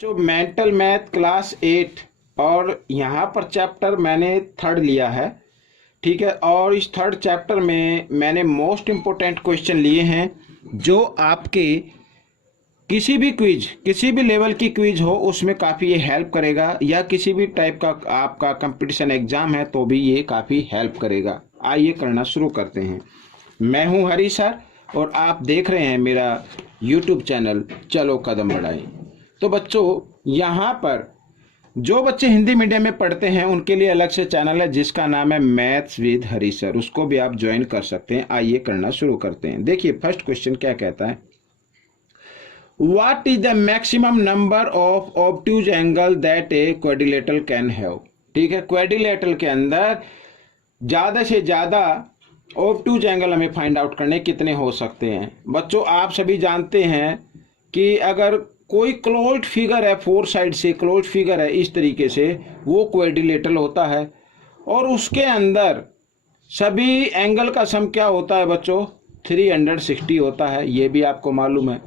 जो mental math class 8 और यहाँ पर चैप्टर मैंने थर्ड लिया है। ठीक है, और इस थर्ड चैप्टर में मैंने मोस्ट इम्पोर्टेंट क्वेश्चन लिए हैं जो आपके किसी भी क्विज, किसी भी लेवल की क्विज हो उसमें काफ़ी ये हेल्प करेगा, या किसी भी टाइप का आपका कंपटीशन एग्जाम है तो भी ये काफ़ी हेल्प करेगा। आइए करना शुरू करते हैं। मैं हूं हरी सर और आप देख रहे हैं मेरा यूट्यूब चैनल चलो कदम बढ़ाएं। तो बच्चों, यहाँ पर जो बच्चे हिंदी मीडियम में पढ़ते हैं उनके लिए अलग से चैनल है जिसका नाम है मैथ्स विद हरी सर, उसको भी आप ज्वाइन कर सकते हैं। आइए करना शुरू करते हैं। देखिए फर्स्ट क्वेश्चन क्या कहता है, What is the maximum number of obtuse angle that a quadrilateral can have? ठीक है, क्वाड्रिलेटरल के अंदर ज़्यादा से ज़्यादा ऑब्टूज एंगल हमें फाइंड आउट करने कितने हो सकते हैं। बच्चों, आप सभी जानते हैं कि अगर कोई क्लोज्ड फिगर है, फोर साइड से क्लोज्ड फिगर है इस तरीके से, वो क्वाड्रिलेटरल होता है और उसके अंदर सभी एंगल का सम क्या होता है बच्चों, 360 होता है, ये भी आपको मालूम है।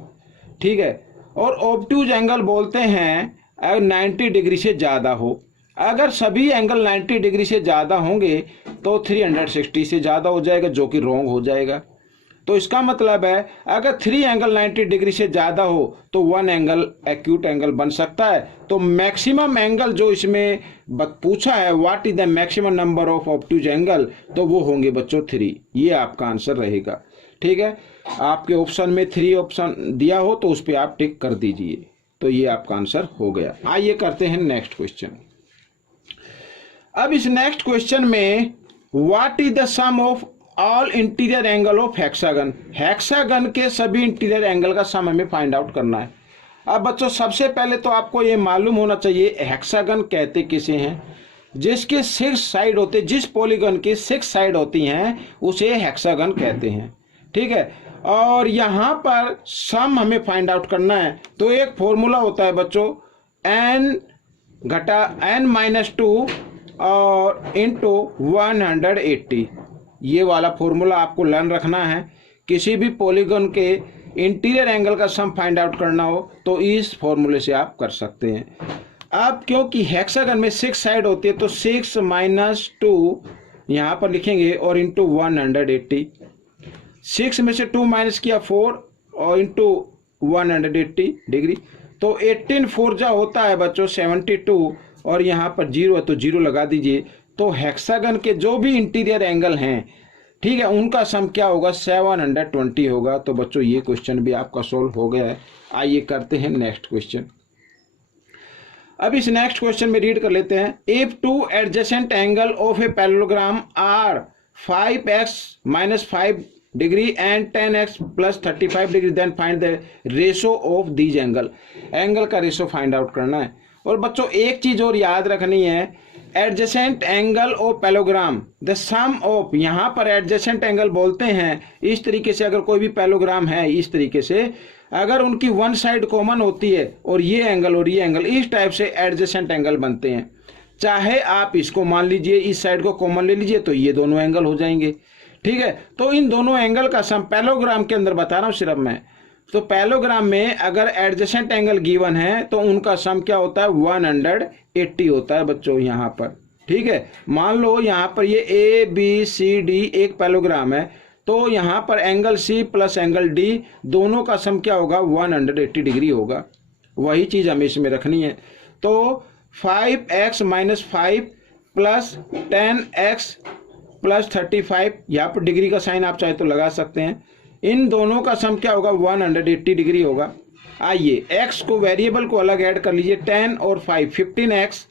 ठीक है, और ऑब्टूज एंगल बोलते हैं अगर 90 डिग्री से ज़्यादा हो। अगर सभी एंगल 90 डिग्री से ज़्यादा होंगे तो 360 से ज़्यादा हो जाएगा, जो कि रॉन्ग हो जाएगा। तो इसका मतलब है अगर 3 एंगल 90 डिग्री से ज़्यादा हो तो 1 एंगल एक्यूट एंगल बन सकता है। तो मैक्सिमम एंगल जो इसमें पूछा है, what is the maximum number of obtuse angle, तो वो होंगे बच्चों 3। ये आपका आंसर रहेगा। ठीक है, आपके ऑप्शन में 3 ऑप्शन दिया हो तो उस पर आप टिक कर दीजिए, तो ये आपका आंसर हो गया। आइए करते हैं नेक्स्ट क्वेश्चन। अब इस नेक्स्ट क्वेश्चन में what is the sum of all interior angle of hexagon, hexagon के सभी इंटीरियर एंगल का सम हमें फाइंड आउट करना है। अब बच्चों, सबसे पहले तो आपको ये मालूम होना चाहिए हेक्सागन कहते किसे हैं। जिसके 6 साइड होते, जिस पॉलीगन की 6 साइड होती हैं उसे हेक्सागन कहते हैं। ठीक है, और यहाँ पर सम हमें फाइंड आउट करना है तो एक फॉर्मूला होता है बच्चों, n घटा n-2 और इंटू 180। ये वाला फॉर्मूला आपको लर्न रखना है। किसी भी पॉलीगन के इंटीरियर एंगल का सम फाइंड आउट करना हो तो इस फॉर्मूले से आप कर सकते हैं। अब क्योंकि हेक्सागन में 6 साइड होती है तो 6 - 2 यहाँ पर लिखेंगे और इंटू 180। 6 में से 2 माइनस किया 4 और इंटू 180 डिग्री, तो 18 4 जा होता है बच्चों 72, और यहाँ पर 0 है तो 0 लगा दीजिए। तो हेक्सागन के जो भी इंटीरियर एंगल हैं, ठीक है, उनका सम क्या होगा, 720 होगा। तो बच्चों ये क्वेश्चन भी आपका सोल्व हो गया है। आइए करते हैं नेक्स्ट क्वेश्चन। अब इस नेक्स्ट क्वेश्चन में रीड कर लेते हैं। If 2 adjacent angle of a parallelogram are 5x - 5 degree and 10x + 35 degree, then find the ratio of these angle. Angle का रेशो फाइंड आउट करना है। और बच्चों एक चीज और याद रखनी है, adjacent angle of parallelogram the sum of, यहाँ पर एडजेसेंट एंगल बोलते हैं इस तरीके से, अगर कोई भी पैरेललोग्राम है इस तरीके से, अगर उनकी वन साइड कॉमन होती है और ये एंगल और ये एंगल, इस टाइप से एडजेसेंट एंगल बनते हैं। चाहे आप इसको मान लीजिए, इस साइड को कॉमन ले लीजिए तो ये दोनों एंगल हो जाएंगे। ठीक है, तो इन दोनों एंगल का सम पैरेललोग्राम के अंदर बता रहा हूँ सिर्फ मैं, तो पैरेललोग्राम में अगर एडजेसेंट एंगल गिवन है तो उनका सम क्या होता है, 180 होता है बच्चों यहाँ पर। ठीक है, मान लो यहाँ पर ये ABCD एक पैरेललोग्राम है, तो यहाँ पर angle C plus angle D दोनों का सम क्या होगा, 180 डिग्री होगा। वही चीज़ हमें इसमें रखनी है। तो 5x - 5 + 10x + 35, यहाँ पर डिग्री का साइन आप चाहे तो लगा सकते हैं। इन दोनों का सम क्या होगा, 180 डिग्री होगा। आइए x को, वेरिएबल को अलग ऐड कर लीजिए, 10 और 5 15x,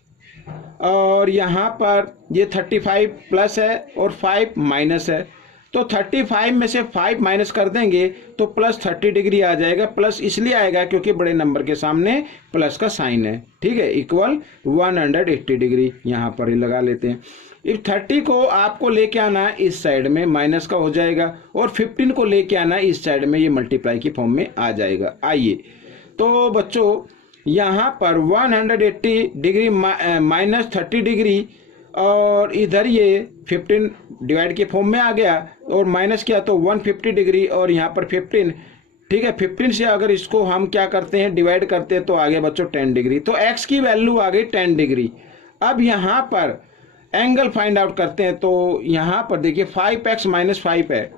और यहाँ पर ये 35 प्लस है और 5 माइनस है, तो 35 में से 5 माइनस कर देंगे तो प्लस 30 डिग्री आ जाएगा। प्लस इसलिए आएगा क्योंकि बड़े नंबर के सामने प्लस का साइन है। ठीक है, इक्वल 180 डिग्री यहाँ पर ही लगा लेते हैं। इस 30 को आपको लेके आना है इस साइड में, माइनस का हो जाएगा, और 15 को लेके आना है इस साइड में, ये मल्टीप्लाई की फॉर्म में आ जाएगा। आइए, तो बच्चों यहाँ पर 180 डिग्री - 30 डिग्री, और इधर ये 15 डिवाइड के फॉर्म में आ गया, और माइनस किया तो 150 डिग्री, और यहाँ पर 15 ठीक है। 15 से अगर इसको हम क्या करते हैं, डिवाइड करते हैं, तो आ गया बच्चों 10 डिग्री। तो x की वैल्यू आ गई 10 डिग्री। अब यहाँ पर एंगल फाइंड आउट करते हैं। तो यहाँ पर देखिए 5x माइनस 5 है,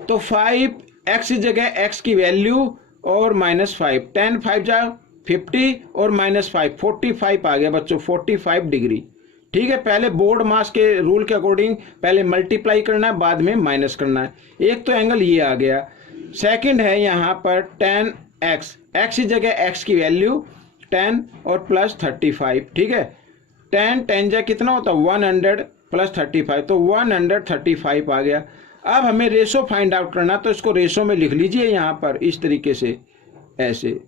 तो 5x की जगह x की वैल्यू और माइनस 5, 10 5 जा 50 और माइनस 5 45 आ गया बच्चों, 45 डिग्री। ठीक है, पहले बोर्ड मास के रूल के अकॉर्डिंग पहले मल्टीप्लाई करना है, बाद में माइनस करना है। एक तो एंगल ये आ गया। सेकंड है यहाँ पर 10x, x की जगह x की वैल्यू 10 और प्लस 35। ठीक है, 10 जा कितना होता है 100 प्लस 35, तो 135 आ गया। अब हमें रेशो फाइंड आउट करना, तो इसको रेशो में लिख लीजिए यहाँ पर इस तरीके से, ऐसे।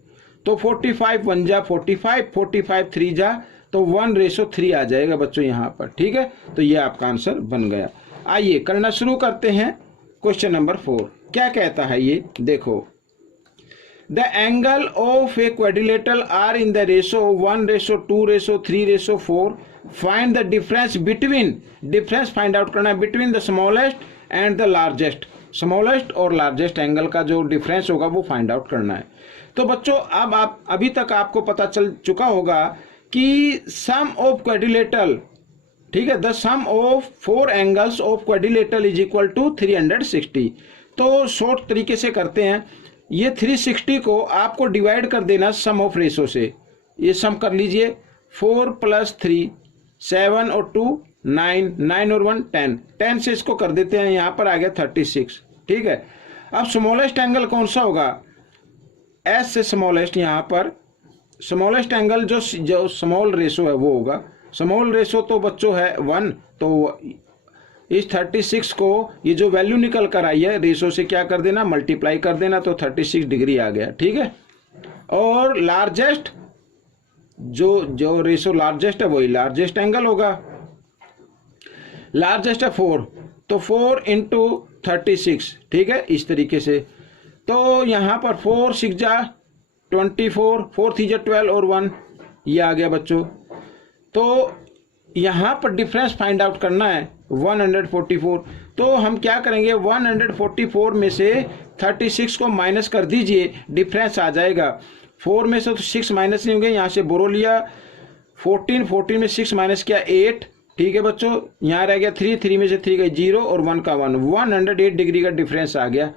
तो 45 1 जा 45, 45 3 जा, तो 1:3 आ जाएगा बच्चों यहाँ पर। ठीक है, तो ये आपका आंसर बन गया। आइए करना शुरू करते हैं। क्वेश्चन नंबर 4 क्या कहता है ये देखो, the angle of a quadrilateral are in the ratio 1:2:3:4, find the difference between, difference find out करना है between the smallest and the largest, smallest और लार्जेस्ट एंगल का जो डिफरेंस होगा वो फाइंड आउट करना है। तो बच्चों अब आप अभी तक आपको पता चल चुका होगा कि सम ऑफ क्वाड्रिलेटरल, ठीक है, the sum of 4 angles of quadrilateral is equal to 360। तो शॉर्ट तरीके से करते हैं, ये 360 को आपको डिवाइड कर देना सम ऑफ रेशो से। ये सम कर लीजिए, 4 + 3 7 और 2 9, 9 और 1 10, 10 से इसको कर देते हैं, यहाँ पर आ गया 36। ठीक है, अब स्मॉलेस्ट एंगल कौन सा होगा, एस से स्मॉलेस्ट, यहाँ पर स्मॉलेस्ट एंगल जो स्मॉल रेशो है वो होगा। स्मॉल रेशो तो बच्चों है 1, तो इस 36 को ये जो वैल्यू निकल कर आई है रेशो से क्या कर देना, मल्टीप्लाई कर देना, तो 36 डिग्री आ गया। ठीक है, और लार्जेस्ट जो रेशो लार्जेस्ट है वही लार्जेस्ट एंगल होगा। लार्जेस्ट है 4, तो 4 × 36। ठीक है, इस तरीके से। तो यहाँ पर 4 6 जा 24, 4 3 जा 12 और 1, ये आ गया बच्चों। तो यहाँ पर डिफरेंस फाइंड आउट करना है 144। तो हम क्या करेंगे, 144 में से 36 को माइनस कर दीजिए, डिफरेंस आ जाएगा। 4 में से तो 6 माइनस नहीं होंगे, यहाँ से बोरो लिया 14 में 6 माइनस किया 8। ठीक है बच्चों, यहाँ रह गया 3 में से 3 गए 0 और 1 का 1, 108 डिग्री का डिफरेंस आ गया।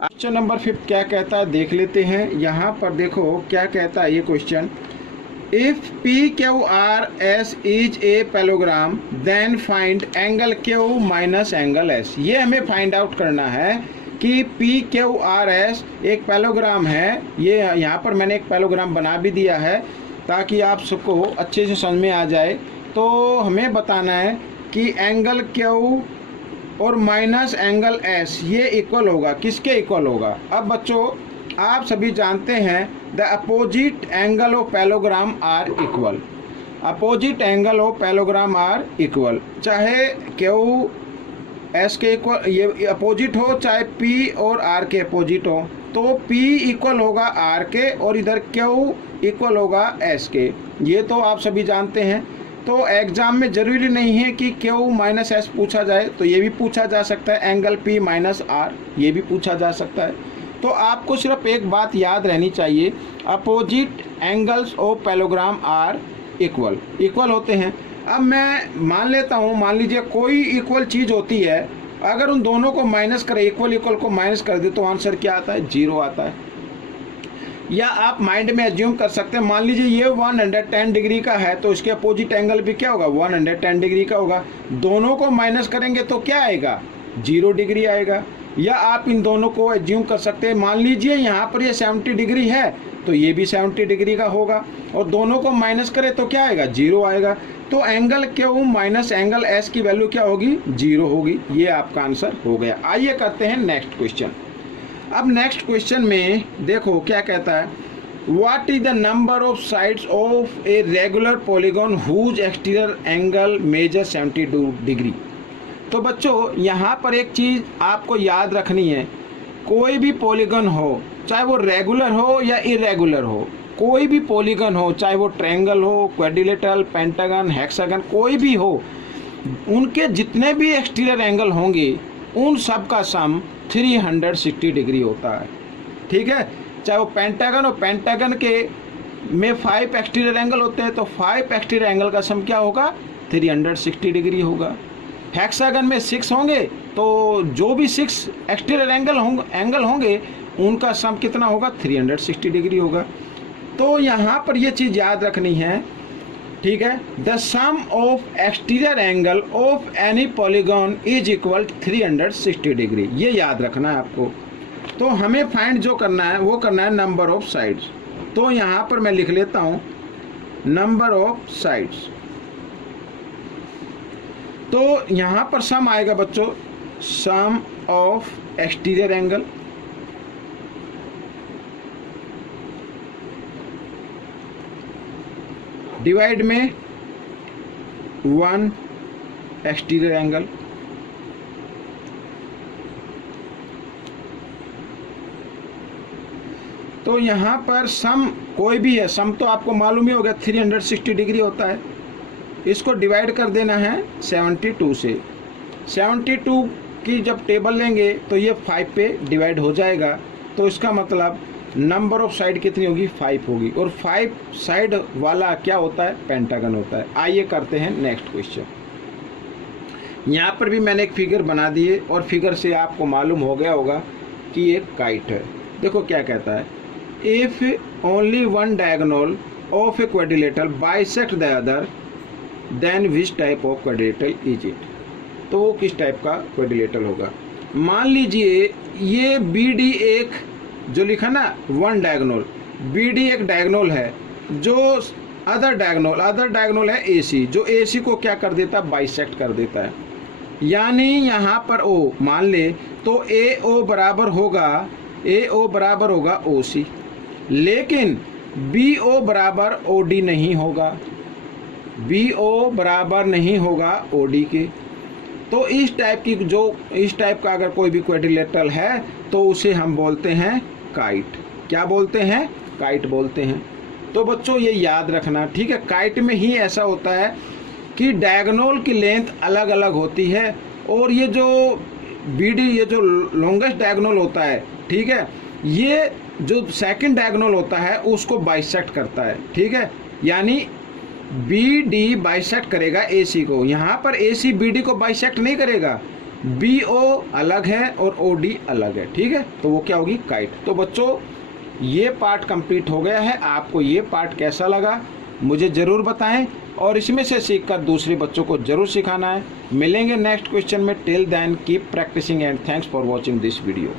क्वेश्चन नंबर 5 क्या कहता है देख लेते हैं। यहाँ पर देखो क्या कहता है ये question, if PQRS is a parallelogram then find angle Q minus angle S। ये हमें फाइंड आउट करना है कि PQRS एक पैलोग्राम है। ये यहाँ पर मैंने एक पैलोग्राम बना भी दिया है ताकि आप सबको अच्छे से समझ में आ जाए। तो हमें बताना है कि एंगल Q और माइनस एंगल S ये इक्वल होगा, किसके इक्वल होगा। अब बच्चों आप सभी जानते हैं the opposite angle of parallelogram are equal, opposite angle of parallelogram are equal, चाहे Q S के इक्वल ये अपोजिट हो, चाहे P और R के अपोजिट हो। तो P इक्वल होगा R के और इधर Q इक्वल होगा S के, ये तो आप सभी जानते हैं। तो एग्जाम में ज़रूरी नहीं है कि Q माइनस S पूछा जाए, तो ये भी पूछा जा सकता है, एंगल P माइनस R ये भी पूछा जा सकता है। तो आपको सिर्फ एक बात याद रहनी चाहिए, opposite angles of parallelogram are equal होते हैं। अब मैं मान लेता हूँ, मान लीजिए कोई इक्वल चीज़ होती है, अगर उन दोनों को माइनस करें, इक्वल को माइनस कर दे, तो आंसर क्या आता है, 0 आता है। या आप माइंड में एज्यूम कर सकते हैं, मान लीजिए ये 110 डिग्री का है, तो इसके अपोजिट एंगल भी क्या होगा, 110 डिग्री का होगा। दोनों को माइनस करेंगे तो क्या आएगा, 0 डिग्री आएगा। या आप इन दोनों को एज्यूम कर सकते हैं, मान लीजिए यहाँ पर ये 70 डिग्री है, तो ये भी 70 डिग्री का होगा, और दोनों को माइनस करें तो क्या आएगा, 0 आएगा। तो angle Q minus angle S की वैल्यू क्या होगी, 0 होगी। ये आपका आंसर हो गया। आइए करते हैं नेक्स्ट क्वेश्चन। अब नेक्स्ट क्वेश्चन में देखो क्या कहता है, what is the number of sides of a regular polygon whose exterior angle measure 72 degree. तो बच्चों यहाँ पर एक चीज़ आपको याद रखनी है, कोई भी पॉलीगॉन हो, चाहे वो रेगुलर हो या इरेगुलर हो, कोई भी पॉलीगॉन हो, चाहे वो ट्रायंगल हो, क्वाड्रिलेटरल, पेंटागन, हेक्सागन, कोई भी हो, उनके जितने भी एक्सटीरियर एंगल होंगे उन सब का सम 360 डिग्री होता है। ठीक है, चाहे वो पेंटागन हो, पेंटागन के में 5 एक्सटीरियर एंगल होते हैं, तो 5 एक्सटीरियर एंगल का सम क्या होगा, 360 डिग्री होगा। हेक्सागन में 6 होंगे, तो जो भी 6 एक्सटीरियर एंगल होंगे उनका सम कितना होगा, 360 डिग्री होगा। तो यहाँ पर ये चीज़ याद रखनी है, ठीक है, the sum of exterior angle of any polygon is equal 360 degree, ये याद रखना है आपको। तो हमें फाइंड जो करना है वो करना है नंबर ऑफ साइड्स। तो यहाँ पर मैं लिख लेता हूँ नंबर ऑफ साइड्स। तो यहाँ पर सम आएगा बच्चों, सम ऑफ एक्सटीरियर एंगल डिवाइड में 1 एक्सटीरियर एंगल, तो यहाँ पर सम कोई भी है, सम तो आपको मालूम ही हो गया 360 डिग्री होता है। इसको डिवाइड कर देना है 72 से। 72 की जब टेबल लेंगे तो ये 5 पे डिवाइड हो जाएगा, तो इसका मतलब नंबर ऑफ साइड कितनी होगी, 5 होगी। और 5 साइड वाला क्या होता है, पेंटागन होता है। आइए करते हैं नेक्स्ट क्वेश्चन। यहाँ पर भी मैंने एक फिगर बना दी है और फिगर से आपको मालूम हो गया होगा कि एक काइट है। देखो क्या कहता है, if only one diagonal of a quadrilateral bisect the other then which type of quadrilateral is it. तो वो किस टाइप का क्वाड्रिलेटरल होगा। मान लीजिए ये बी डी एक जो लिखा ना वन डायगोनल, बी डी एक डायगोनल है, जो अदर डायगोनल है ए सी, जो ए सी को क्या कर देता है, बाइसेक्ट कर देता है। यानी यहाँ पर ओ मान ले तो ए ओ बराबर होगा ओ सी, लेकिन बी ओ बराबर ओ डी नहीं होगा, बी ओ बराबर नहीं होगा ओ डी के। तो इस टाइप का अगर कोई भी क्वाड्रिलेटरल है तो उसे हम बोलते हैं काइट। क्या बोलते हैं, काइट बोलते हैं। तो बच्चों ये याद रखना, ठीक है। काइट में ही ऐसा होता है कि डायगोनल की लेंथ अलग अलग होती है, और ये जो बीडी, ये जो लॉन्गेस्ट डायगोनल होता है, ठीक है, ये जो सेकंड डायगोनल होता है उसको बाइसेक्ट करता है, ठीक है। यानी बी डी बाइसेक्ट करेगा ए सी को, यहाँ पर ए सी बी डी को बाइसेक्ट नहीं करेगा, बी ओ अलग है और ओ डी अलग है, ठीक है। तो वो क्या होगी, काइट। तो बच्चों ये पार्ट कंप्लीट हो गया है। आपको ये पार्ट कैसा लगा मुझे ज़रूर बताएं, और इसमें से सीखकर दूसरे बच्चों को ज़रूर सिखाना है। मिलेंगे नेक्स्ट क्वेश्चन में। Till then keep practising and thanks for watching this video.